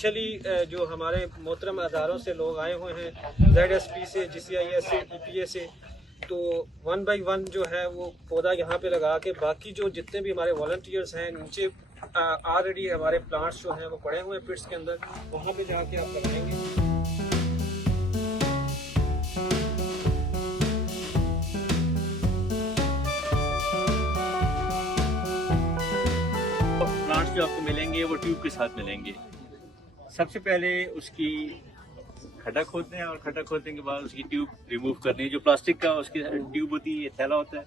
Specially जो हमारे मोहतरम अदारों से लोग आए हुए हैं, ZSP से, GCIS से, EPA से, तो 1 बाई 1 जो है वो पौधा यहाँ पे लगा के बाकी जो जितने भी हमारे वॉलंटियर्स हैं नीचे ऑलरेडी हमारे प्लांट्स जो हैं वो पड़े हुए हैं पिट्स के अंदर, वहाँ पे जाके आप लगाएंगे। प्लांट्स जो आपको मिलेंगे वो ट्यूब के साथ मिलेंगे। सबसे पहले उसकी खड्डा खोदते हैं और खड्डा खोदने के बाद उसकी ट्यूब रिमूव करनी है। जो प्लास्टिक का उसकी ट्यूब होती है, ये थैला होता है,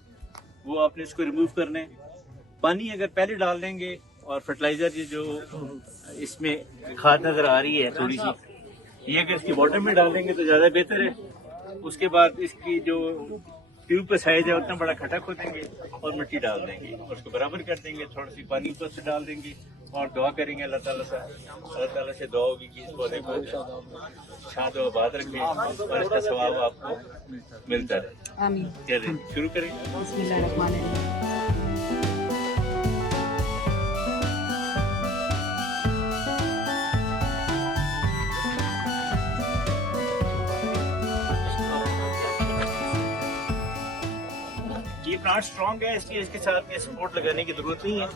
वो आपने इसको रिमूव करना है। पानी अगर पहले डाल देंगे और फर्टिलाइजर ये जो इसमें खाद नजर आ रही है थोड़ी सी, ये अगर इसकी वाटर में डाल देंगे तो ज़्यादा बेहतर है। उसके बाद इसकी जो ट्यूब का साइज है उतना बड़ा खड्डा खोदेंगे और मिट्टी डाल देंगे और उसको बराबर कर देंगे। थोड़ा सी पानी ऊपर से डाल देंगे और दुआ करेंगे अल्लाह ताला से दुआ होगी कि इस पौधे को शाद और आबाद रखें और इसका सवाब आपको मिलता रहे। आमीन। चलिए शुरू करें। बिस्मिल्लाहिर्रहमानिर्रहीम। ये प्लांट स्ट्रॉन्ग है, इसलिए इसके साथ में सपोर्ट लगाने की जरूरत नहीं है।